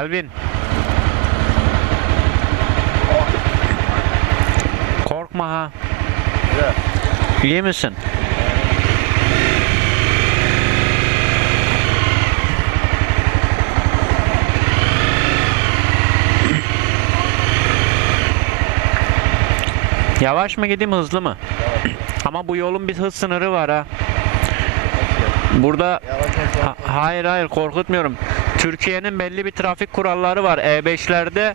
Gel bin. Korkma ha. Güzel. İyi misin? Yavaş mı gideyim hızlı mı? Ama bu yolun bir hız sınırı var ha. Burada. Ha- hayır hayır korkutmuyorum. Türkiye'nin belli bir trafik kuralları var. E5'lerde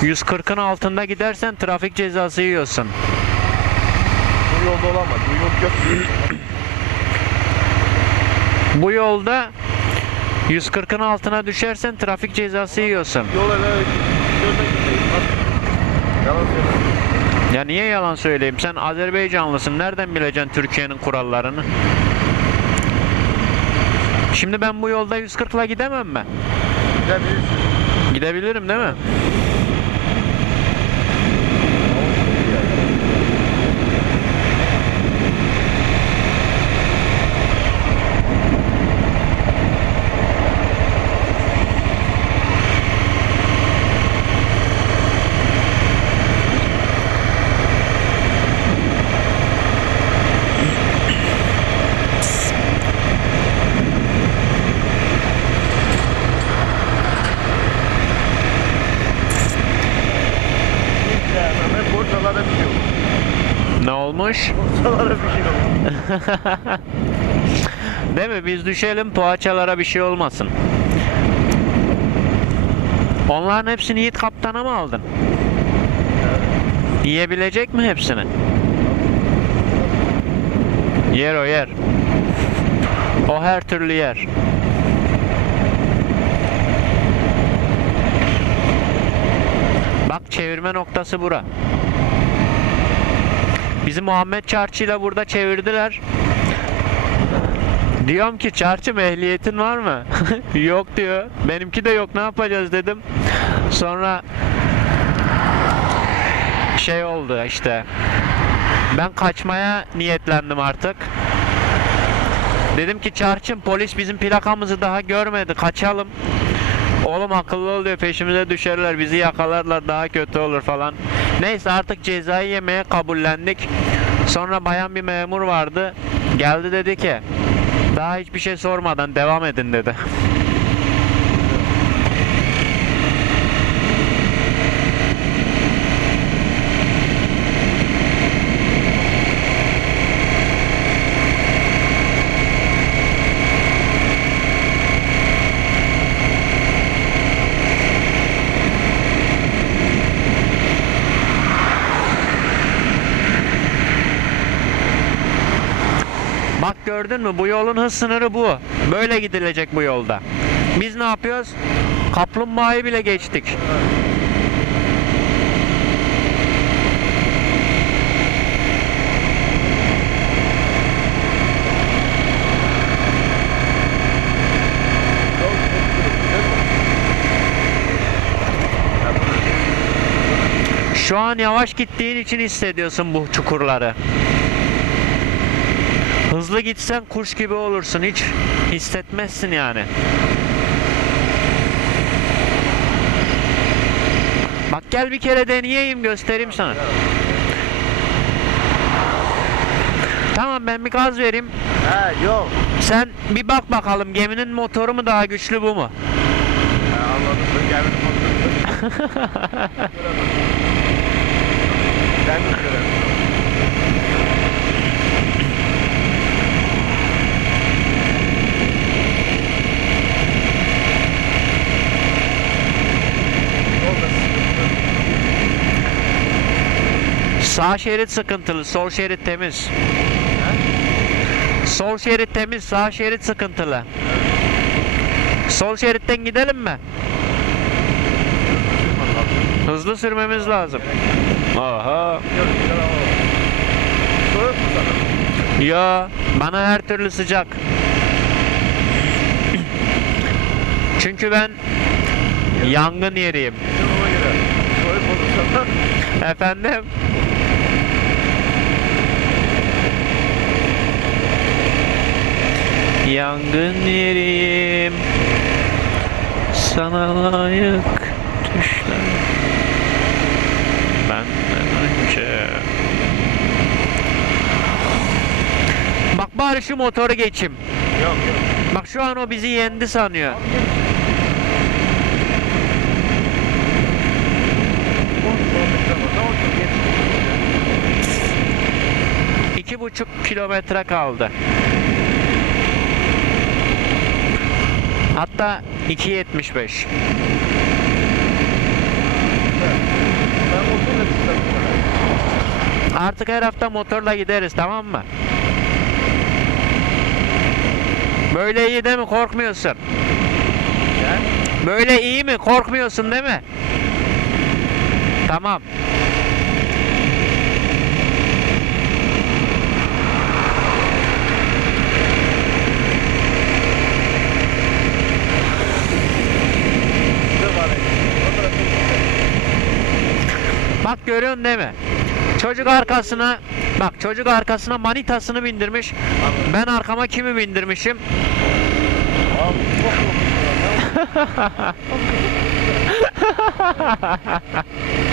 140'ın altında gidersen trafik cezası yiyorsun. Bu yolda olamaz. Bu yol yok. Bu yolda 140'ın altına düşersen trafik cezası yiyorsun. Yol. Yalan söyleme. Ya niye yalan söyleyeyim? Sen Azerbaycanlısın. Nereden bileceksin Türkiye'nin kurallarını? Şimdi ben bu yolda 140'la gidemem mi? Gidebilirsin. Gidebilirim değil mi? Hep borsalara bir şey. Ne olmuş? Borsalara bir şey olur. Değil mi? Biz düşelim poğaçalara bir şey olmasın. Onların hepsini Yiğit Kaptan'a mı aldın? Yiyebilecek mi hepsini? Yer o yer. O her türlü yer. Bak çevirme noktası bura. Bizi Muhammed Çarçı ile burada çevirdiler. Diyorum ki çarçım ehliyetin var mı? yok diyor. Benimki de yok ne yapacağız dedim. Sonra şey oldu işte. Ben kaçmaya niyetlendim artık. Dedim ki çarçım polis bizim plakamızı daha görmedi kaçalım. Oğlum akıllı ol diyor peşimize düşerler bizi yakalarlar daha kötü olur falan. Neyse artık cezayı yemeye kabullendik. Sonra bayan bir memur vardı. Geldi dedi ki daha hiçbir şey sormadan devam edin dedi. Bak gördün mü bu yolun hız sınırı bu. Böyle gidilecek bu yolda. Biz ne yapıyoruz? Kaplumbağayı bile geçtik. Şu an yavaş gittiğin için hissediyorsun bu çukurları. Hızlı gitsen kuş gibi olursun. Hiç hissetmezsin yani. Bak gel bir kere deneyeyim göstereyim sana. Tamam ben bir gaz vereyim. He yok. Sen bir bak bakalım geminin motoru mu daha güçlü bu mu? He anladım. Ben gelmedim. Sağ şerit sıkıntılı, sol şerit temiz. Sol şerit temiz, sağ şerit sıkıntılı. Sol şeritten gidelim mi? Hızlı sürmemiz lazım. Aha. Ya bana her türlü sıcak. Çünkü ben yangın yeriyim. Efendim? Yangın yeriyim. Sana layık düşler Benden önce Bak bari şu motoru geçeyim. Yok yok. Bak şu an o bizi yendi sanıyor. 10 kilometre var. Ne olacak? Yetiştim. İki buçuk kilometre kaldı. Hatta 2.75. Ben motorla çıktım. Artık her hafta motorla gideriz tamam mı? Böyle iyi değil mi? Korkmuyorsun. Böyle iyi mi? Korkmuyorsun değil mi? Tamam. Şurada var. O tarafta Bak görüyorsun değil mi? Çocuk arkasına bak çocuk arkasına manitasını bindirmiş. Ben arkama kimi bindirmişim?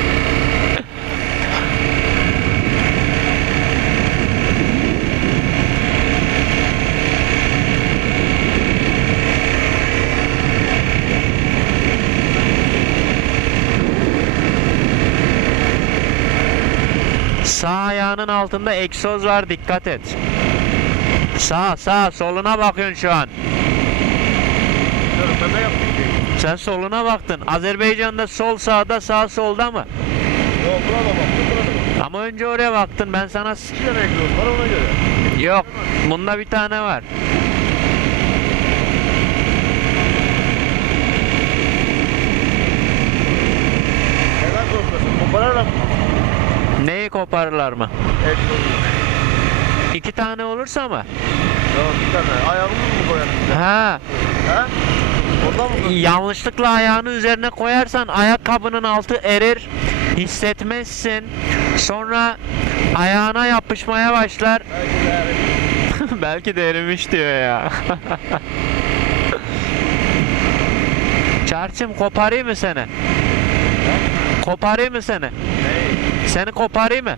Sağ ayağının altında egzoz var dikkat et. Sağ sağ soluna bakıyorsun şu an. Sen soluna baktın. Azerbaycan'da sol sağda sağ solda mı? Yok burada bak. Burada bak. Ama önce oraya baktın ben sana İki tane egzoz var ona göre. yok. Bunda bir tane var. Koparırlar mı? Egzozu. İki tane olursa mı? Yok bir tane. Ayağımı mı koyarım? Ha, Ha? Oradan mı? koyarım? yanlışlıkla ayağını üzerine koyarsan ayakkabının altı erir. Hissetmezsin. Sonra ayağına yapışmaya başlar. Belki de yani. Belki de erimiş diyor ya. Çarçım koparayım mı seni? Koparayım mı seni? Ney? Seni koparayım mı?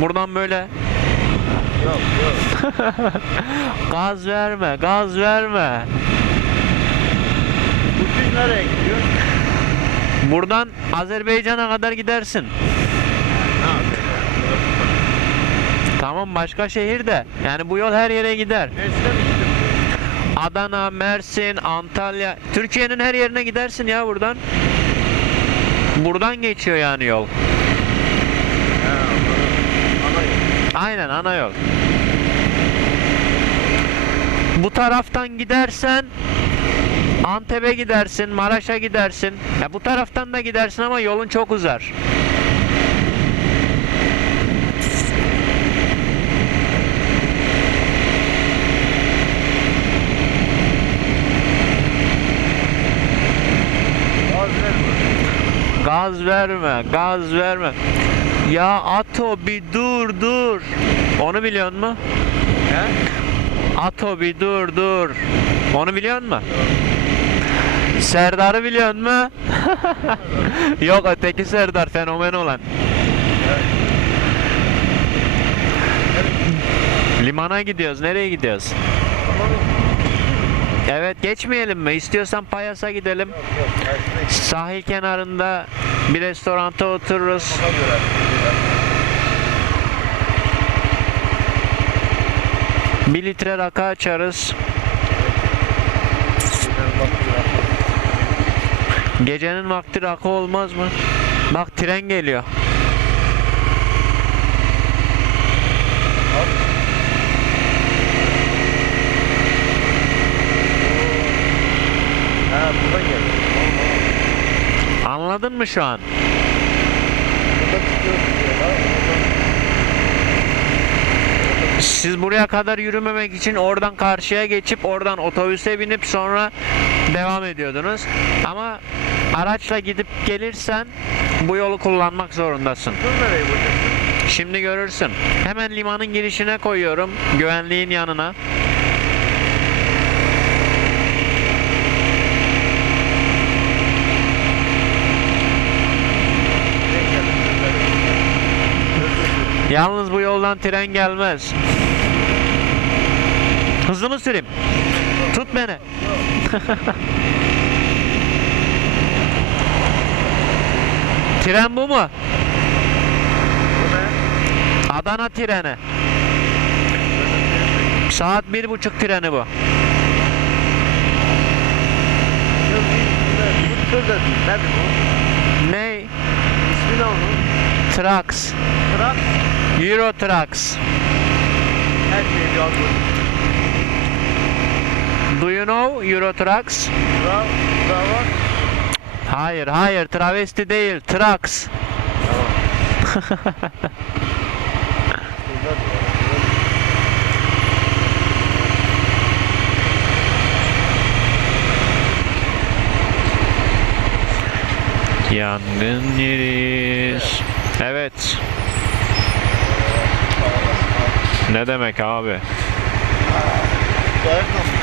Buradan böyle. Yok yok. Gaz verme, gaz verme. Bu düz nereye gidiyor? Buradan Azerbaycan'a kadar gidersin. Tamam başka şehirde. Yani bu yol her yere gider. Adana, Mersin, Antalya. Türkiye'nin her yerine gidersin ya buradan. Buradan geçiyor yani yol. Ha, anladım. Ana Aynen ana yol. Bu taraftan gidersen Antep'e gidersin, Maraş'a gidersin. Ya bu taraftan da gidersin ama yolun çok uzar. Gaz verme, gaz verme. Ya Ato bir dur dur. Onu biliyor musun? He? Ato bir dur dur. Onu biliyor musun? Serdar'ı biliyor musun? Yok öteki Serdar fenomen olan. Limana gidiyoruz. Nereye gidiyoruz? Evet geçmeyelim mi? İstiyorsan Payas'a gidelim. Yok yok. Sahil kenarında bir restoranta otururuz. Ona göre. Bir litre rakı açarız. Gecenin vakti rakı olmaz mı? Bak tren geliyor. Anladın mı şu an? Siz buraya kadar yürümemek için oradan karşıya geçip oradan otobüse binip sonra devam ediyordunuz. Ama araçla gidip gelirsen bu yolu kullanmak zorundasın. Şimdi görürsün. Hemen limanın girişine koyuyorum. Güvenliğin yanına. Yalnız bu yoldan tren gelmez. Hızlı mı süreyim? Tut beni. Tren bu mu? Adana treni. Saat bir buçuk treni bu. Ne? İsmi ne onun? Trax. Trak. Euro Trax. Her şeyi yazıyor. Do you know Euro Trax? Tra. Tra var. Hayır, hayır. Travesti değil. Trax. Tamam. Yangın yeri. Evet. Ne demek abi? Nasıl?